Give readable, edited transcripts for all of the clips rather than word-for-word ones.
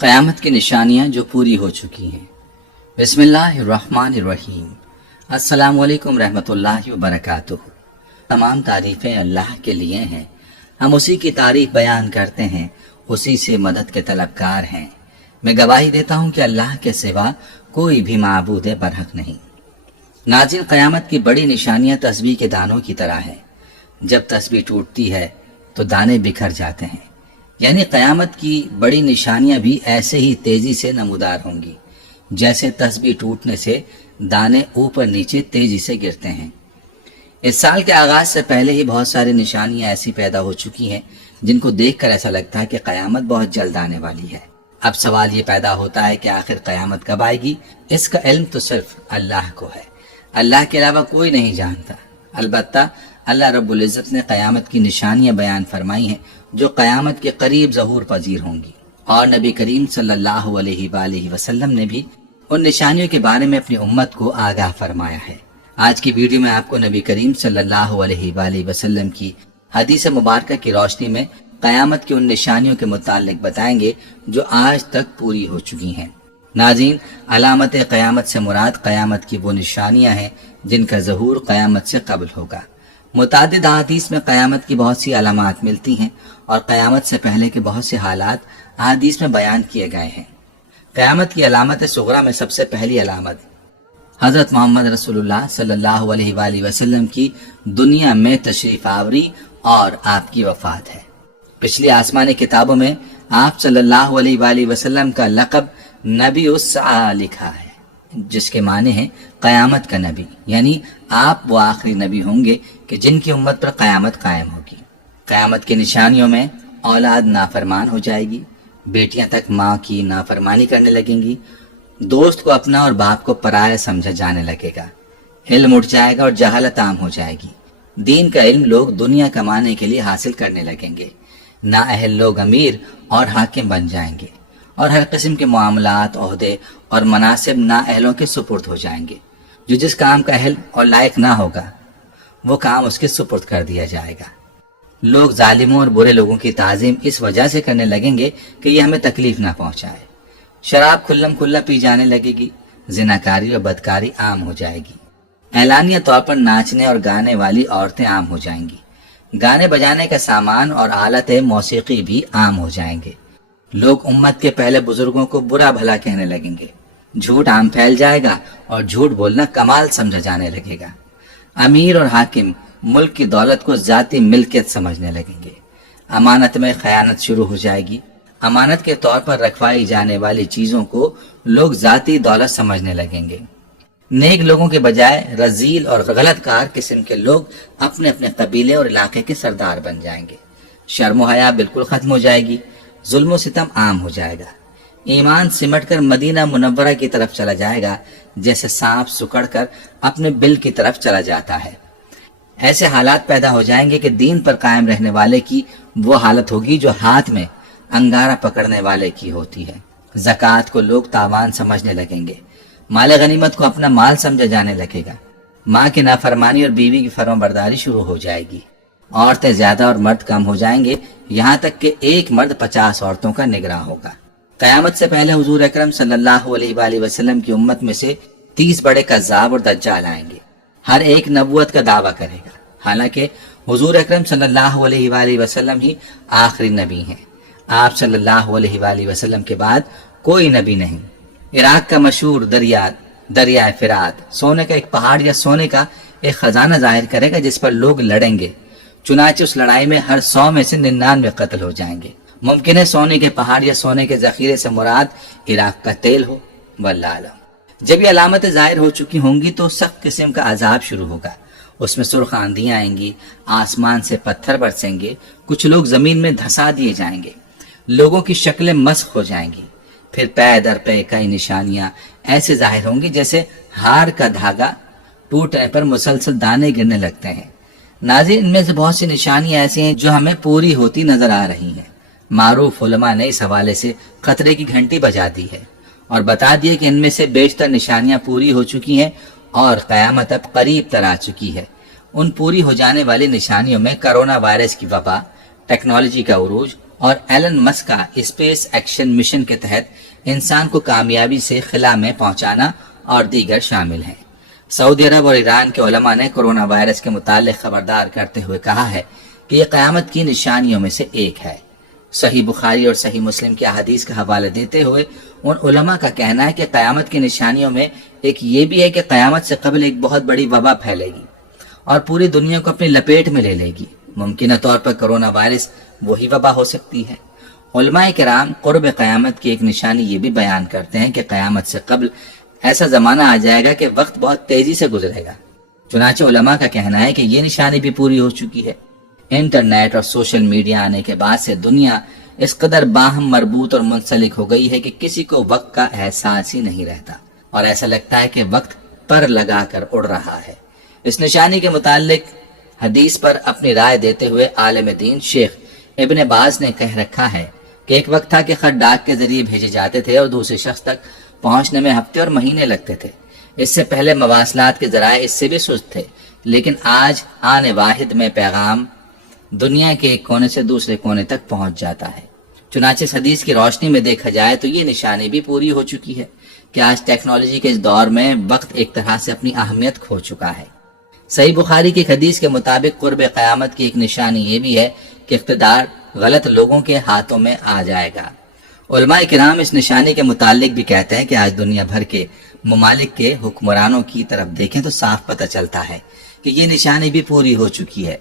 قیامت کی نشانیاں جو پوری ہو چکی ہیں۔ بسم اللہ الرحمن الرحیم۔ السلام علیکم رحمۃ اللہ وبرکاتہ۔ تمام تعریفیں اللہ کے لیے ہیں، ہم اسی کی تعریف بیان کرتے ہیں، اسی سے مدد کے طلبکار ہیں۔ میں گواہی دیتا ہوں کہ اللہ کے سوا کوئی بھی معبود برحق نہیں۔ ناظرین، قیامت کی بڑی نشانیاں تسبیح کے دانوں کی طرح ہے۔ جب تسبیح ٹوٹتی ہے تو دانے بکھر جاتے ہیں، یعنی قیامت کی بڑی نشانیاں بھی ایسے ہی تیزی سے نمودار ہوں گی جیسے تسبیح ٹوٹنے سے دانے اوپر نیچے تیزی سے گرتے ہیں۔ اس سال کے آغاز سے پہلے ہی بہت ساری نشانیاں ایسی پیدا ہو چکی ہیں جن کو دیکھ کر ایسا لگتا ہے کہ قیامت بہت جلد آنے والی ہے۔ اب سوال یہ پیدا ہوتا ہے کہ آخر قیامت کب آئے گی؟ اس کا علم تو صرف اللہ کو ہے، اللہ کے علاوہ کوئی نہیں جانتا۔ البتہ اللہ رب العزت نے قیامت کی نشانیاں بیان فرمائی ہیں جو قیامت کے قریب ظہور پذیر ہوں گی، اور نبی کریم صلی اللہ علیہ وآلہ وسلم نے بھی ان نشانیوں کے بارے میں اپنی امت کو آگاہ فرمایا ہے۔ آج کی ویڈیو میں آپ کو نبی کریم صلی اللہ علیہ وآلہ وسلم کی حدیث مبارکہ کی روشنی میں قیامت کی ان نشانیوں کے متعلق بتائیں گے جو آج تک پوری ہو چکی ہیں۔ ناظرین، علامت قیامت سے مراد قیامت کی وہ نشانیاں ہیں جن کا ظہور قیامت سے قبل ہوگا۔ متعدد احادیث میں قیامت کی بہت سی علامات ملتی ہیں اور قیامت سے پہلے کے بہت سے حالات احادیث میں بیان کیے گئے ہیں۔ قیامت کی علامت صغریٰ میں سب سے پہلی علامت حضرت محمد رسول اللہ صلی اللہ علیہ وآلہ وسلم کی دنیا میں تشریف آوری اور آپ کی وفات ہے۔ پچھلی آسمانی کتابوں میں آپ صلی اللہ علیہ وآلہ وسلم کا لقب نبی الساعہ لکھا ہے، جس کے معنی ہے قیامت کا نبی، یعنی آپ وہ آخری نبی ہوں گے کہ جن کی امت پر قیامت قائم ہوگی۔ قیامت کی نشانیوں میں اولاد نافرمان ہو جائے گی، بیٹیاں تک ماں کی نافرمانی کرنے لگیں گی، دوست کو اپنا اور باپ کو پرایا سمجھا جانے لگے گا، علم اٹھ جائے گا اور جہالت عام ہو جائے گی، دین کا علم لوگ دنیا کمانے کے لیے حاصل کرنے لگیں گے، نااہل لوگ امیر اور حاکم بن جائیں گے، اور ہر قسم کے معاملات، عہدے اور مناصب نااہلوں کے سپرد ہو جائیں گے۔ جو جس کام کا اہل اور لائق نہ ہوگا وہ کام اس کے سپرد کر دیا جائے گا۔ لوگ ظالموں اور برے لوگوں کی تعظیم اس وجہ سے کرنے لگیں گے کہ یہ ہمیں تکلیف نہ پہنچائے۔ شراب کھلم کھلا پی جانے لگے گی، زناکاری اور بدکاری عام ہو جائے گی، اعلانیہ طور پر ناچنے اور گانے والی عورتیں عام ہو جائیں گی، گانے بجانے کا سامان اور آلت موسیقی بھی عام ہو جائیں گے۔ لوگ امت کے پہلے بزرگوں کو برا بھلا کہنے لگیں گے، جھوٹ عام پھیل جائے گا اور جھوٹ بولنا کمال سمجھا جانے لگے گا۔ امیر اور حاکم ملک کی دولت کو ذاتی ملکیت سمجھنے لگیں گے، امانت میں خیانت شروع ہو جائے گی، امانت کے طور پر رکھوائی جانے والی چیزوں کو لوگ ذاتی دولت سمجھنے لگیں گے۔ نیک لوگوں کے بجائے رذیل اور غلط کار قسم کے لوگ اپنے اپنے قبیلے اور علاقے کے سردار بن جائیں گے، شرم و حیا بالکل ختم ہو جائے گی، ظلم و ستم عام ہو جائے گا، ایمان سمٹ کر مدینہ منورہ کی طرف چلا جائے گا جیسے سانپ سکڑ کر اپنے بل کی طرف چلا جاتا ہے۔ ایسے حالات پیدا ہو جائیں گے کہ دین پر قائم رہنے والے کی وہ حالت ہوگی جو ہاتھ میں انگارہ پکڑنے والے کی ہوتی ہے۔ زکوٰۃ کو لوگ تاوان سمجھنے لگیں گے، مال غنیمت کو اپنا مال سمجھا جانے لگے گا، ماں کی نافرمانی اور بیوی کی فرمانبرداری شروع ہو جائے گی، عورتیں زیادہ اور مرد کم ہو جائیں گے، یہاں تک کہ ایک مرد 50 عورتوں کا نگراں ہوگا۔ قیامت سے پہلے حضور اکرم صلی اللہ علیہ وآلہ وسلم کی امت میں سے 30 بڑے کذاب اور دجال آئیں گے، ہر ایک نبوت کا دعویٰ کرے گا، حالانکہ حضور اکرم صلی اللہ علیہ وآلہ وسلم ہی آخری نبی ہیں۔ آپ صلی اللہ علیہ وآلہ وسلم کے بعد کوئی نبی نہیں۔ عراق کا مشہور دریائے فرات سونے کا ایک پہاڑ یا سونے کا ایک خزانہ ظاہر کرے گا جس پر لوگ لڑیں گے، چنانچہ اس لڑائی میں ہر 100 میں سے 99 قتل ہو جائیں گے۔ ممکن ہے سونے کے پہاڑ یا سونے کے ذخیرے سے مراد عراق کا تیل ہو، واللہ اعلم۔ جب یہ علامتیں ظاہر ہو چکی ہوں گی تو سخت قسم کا عذاب شروع ہوگا، اس میں سرخ آندیاں آئیں گی، آسمان سے پتھر برسیں گے، کچھ لوگ زمین میں دھسا دیے جائیں گے، لوگوں کی شکلیں مسخ ہو جائیں گی، پھر پے در پے کئی نشانیاں ایسے ظاہر ہوں گی جیسے ہار کا دھاگا ٹوٹنے پر مسلسل دانے گرنے لگتے ہیں۔ ناظرین، ان میں سے بہت سی نشانیاں ایسی ہیں جو ہمیں پوری ہوتی نظر آ رہی ہیں۔ معروف علماء نے اس حوالے سے خطرے کی گھنٹی بجا دی ہے اور بتا دیا کہ ان میں سے بیشتر نشانیاں پوری ہو چکی ہیں اور قیامت اب قریب تر آ چکی ہے۔ ان پوری ہو جانے والی نشانیوں میں کرونا وائرس کی وبا، ٹیکنالوجی کا عروج اور ایلن مسک کا اسپیس ایکشن مشن کے تحت انسان کو کامیابی سے خلا میں پہنچانا اور دیگر شامل ہیں۔ سعودی عرب اور ایران کے علماء نے کرونا وائرس کے متعلق خبردار کرتے ہوئے کہا ہے کہ یہ قیامت کی نشانیوں میں سے ایک ہے۔ صحیح بخاری اور صحیح مسلم کی احادیث کا حوالہ دیتے ہوئے ان علماء کا کہنا ہے کہ قیامت کی نشانیوں میں ایک یہ بھی ہے کہ قیامت سے قبل ایک بہت بڑی وبا پھیلے گی اور پوری دنیا کو اپنی لپیٹ میں لے لے گی۔ ممکنہ طور پر کرونا وائرس وہی وبا ہو سکتی ہے۔ علماء کرام قرب قیامت کی ایک نشانی یہ بھی بیان کرتے ہیں کہ قیامت سے قبل ایسا زمانہ آ جائے گا کہ وقت بہت تیزی سے گزرے گا۔ چنانچہ علماء کا کہنا ہے کہ یہ نشانی بھی پوری ہو چکی ہے۔ انٹرنیٹ اور سوشل میڈیا آنے کے بعد سے دنیا اس قدر باہم مربوط اور منسلک ہو گئی ہے کہ کسی کو وقت کا احساس ہی نہیں رہتا اور ایسا لگتا ہے کہ وقت پر لگا کر اڑ رہا ہے۔ اس نشانی کے متعلق حدیث پر اپنی رائے دیتے ہوئے عالم دین شیخ ابن باز نے کہہ رکھا ہے کہ ایک وقت تھا کہ خط ڈاک کے ذریعے بھیجے جاتے تھے اور دوسرے شخص تک پہنچنے میں ہفتے اور مہینے لگتے تھے۔ اس سے پہلے مواصلات کے ذرائع اس سے بھی سست تھے، لیکن آج آن واحد میں پیغام دنیا کے ایک کونے سے دوسرے کونے تک پہنچ جاتا ہے۔ چنانچہ اس حدیث کی روشنی میں دیکھا جائے تو یہ نشانی بھی پوری ہو چکی ہے کہ آج ٹیکنالوجی کے اس دور میں وقت ایک طرح سے اپنی اہمیت کھو چکا ہے۔ صحیح بخاری کی حدیث کے مطابق قرب قیامت کی ایک نشانی یہ بھی ہے کہ اقتدار غلط لوگوں کے ہاتھوں میں آ جائے گا۔ علماء کرام اس نشانی کے متعلق بھی کہتے ہیں کہ آج دنیا بھر کے ممالک کے حکمرانوں کی طرف دیکھیں تو صاف پتہ چلتا ہے کہ یہ نشانی بھی پوری ہو چکی ہے۔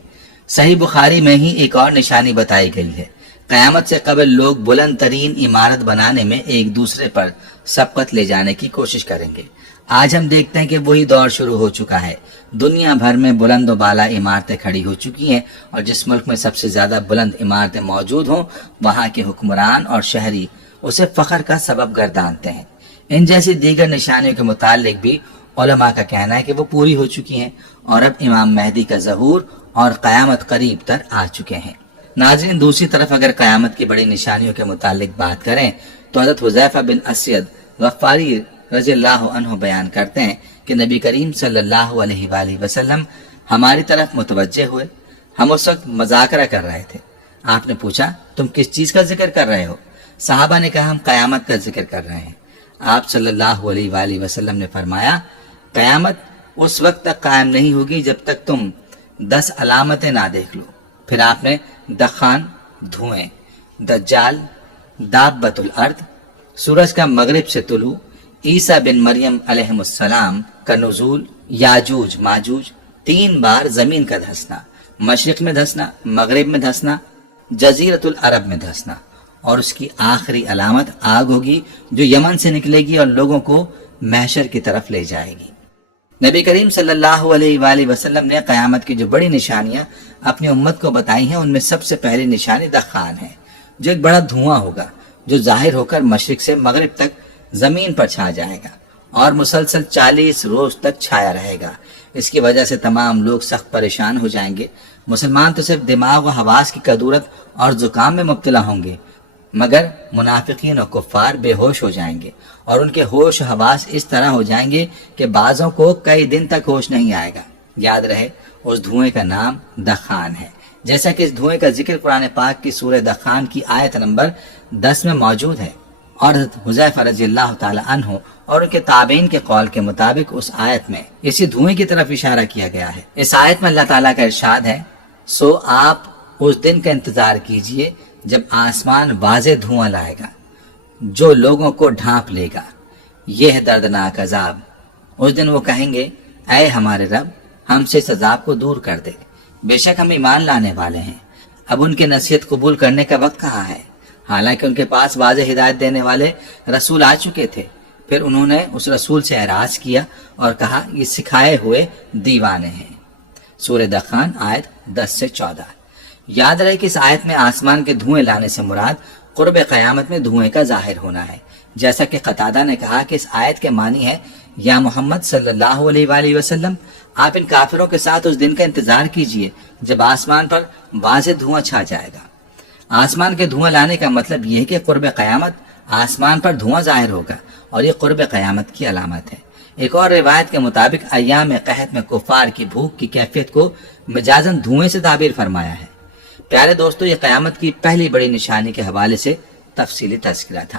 صحیح بخاری میں ہی ایک اور نشانی بتائی گئی ہے۔ قیامت سے قبل لوگ بلند ترین عمارت بنانے میں ایک دوسرے پر سبقت لے جانے کی کوشش کریں گے۔ آج ہم دیکھتے ہیں کہ وہی دور شروع ہو چکا ہے۔ دنیا بھر میں بلند و بالا عمارتیں کھڑی ہو چکی ہیں اور جس ملک میں سب سے زیادہ بلند عمارتیں موجود ہوں وہاں کے حکمران اور شہری اسے فخر کا سبب گردانتے ہیں۔ ان جیسی دیگر نشانیوں کے متعلق بھی علماء کا کہنا ہے کہ وہ پوری ہو چکی ہیں اور اب امام مہدی کا ظہور اور قیامت قریب تر آ چکے ہیں۔ ناظرین، دوسری طرف اگر قیامت کی بڑی نشانیوں کے متعلق بات کریں تو حضرت حذیفہ بن اسید غفاری رضی اللہ عنہ بیان کرتے ہیں کہ نبی کریم صلی اللہ علیہ وآلہ وسلم ہماری طرف متوجہ ہوئے۔ ہم اس وقت مذاکرہ کر رہے تھے۔ آپ نے پوچھا تم کس چیز کا ذکر کر رہے ہو؟ صحابہ نے کہا ہم قیامت کا ذکر کر رہے ہیں۔ آپ صلی اللہ علیہ وآلہ وسلم نے فرمایا قیامت اس وقت تک قائم نہیں ہوگی جب تک تم 10 علامتیں نہ دیکھ لو۔ پھر آپ نے دخان، دھوئیں، دجال، دابت الارض، سورج کا مغرب سے طلوع، عیسیٰ بن مریم علیہ السلام کا نزول، یاجوج ماجوج، 3 بار زمین کا دھسنا، مشرق میں دھسنا، مغرب میں دھسنا، جزیرۃ العرب میں دھسنا، اور اس کی آخری علامت آگ ہوگی جو یمن سے نکلے گی اور لوگوں کو محشر کی طرف لے جائے گی۔ نبی کریم صلی اللہ علیہ وآلہ وسلم نے قیامت کی جو بڑی نشانیاں اپنی امت کو بتائی ہیں ان میں سب سے پہلی نشانی دخان ہے، جو ایک بڑا دھواں ہوگا جو ظاہر ہو کر مشرق سے مغرب تک زمین پر چھا جائے گا اور مسلسل 40 روز تک چھایا رہے گا۔ اس کی وجہ سے تمام لوگ سخت پریشان ہو جائیں گے۔ مسلمان تو صرف دماغ و حواس کی کدورت اور زکام میں مبتلا ہوں گے، مگر منافقین و کفار بے ہوش ہو جائیں گے اور ان کے ہوش و حواس اس طرح ہو جائیں گے کہ بعضوں کو کئی دن تک ہوش نہیں آئے گا۔ یاد رہے اس دھوئیں کا نام دخان ہے، جیسا کہ اس دھوئیں کا ذکر قرآن پاک کی سورہ دخان کی آیت نمبر 10 میں موجود ہے، اور حضرت حذیفہ رضی اللہ تعالی عنہ اور ان کے تابعین کے قول کے مطابق اس آیت میں اسی دھوئیں کی طرف اشارہ کیا گیا ہے۔ اس آیت میں اللہ تعالیٰ کا ارشاد ہے، سو آپ اس دن کا انتظار کیجئے جب آسمان واضح دھواں لائے گا جو لوگوں کو ڈھانپ لے گا، یہ ہے دردناک عذاب۔ اس دن وہ کہیں گے اے ہمارے رب ہم سے اس عذاب کو دور کر دے، بے شک ہم ایمان لانے والے ہیں۔ اب ان کے نصیحت قبول کرنے کا وقت کہاں ہے، حالانکہ ان کے پاس واضح ہدایت دینے والے رسول آ چکے تھے۔ پھر انہوں نے اس رسول سے اعراض کیا اور کہا یہ سکھائے ہوئے دیوانے ہیں۔ سورہ دخان آیت 10 سے 14۔ یاد رہے کہ اس آیت میں آسمان کے دھوئیں لانے سے مراد قرب قیامت میں دھوئیں کا ظاہر ہونا ہے، جیسا کہ قتادہ نے کہا کہ اس آیت کے معنی ہے یا محمد صلی اللہ علیہ وآلہ وسلم آپ ان کافروں کے ساتھ اس دن کا انتظار کیجئے جب آسمان پر واضح دھواں چھا جائے گا۔ آسمان کے دھواں لانے کا مطلب یہ ہے کہ قرب قیامت آسمان پر دھواں ظاہر ہوگا اور یہ قرب قیامت کی علامت ہے۔ ایک اور روایت کے مطابق ایام قحط میں کفار کی بھوک کی کیفیت کو مجازن دھوئیں سے تعبیر فرمایا ہے۔ پیارے دوستو، یہ قیامت کی پہلی بڑی نشانی کے حوالے سے تفصیلی تذکرہ تھا۔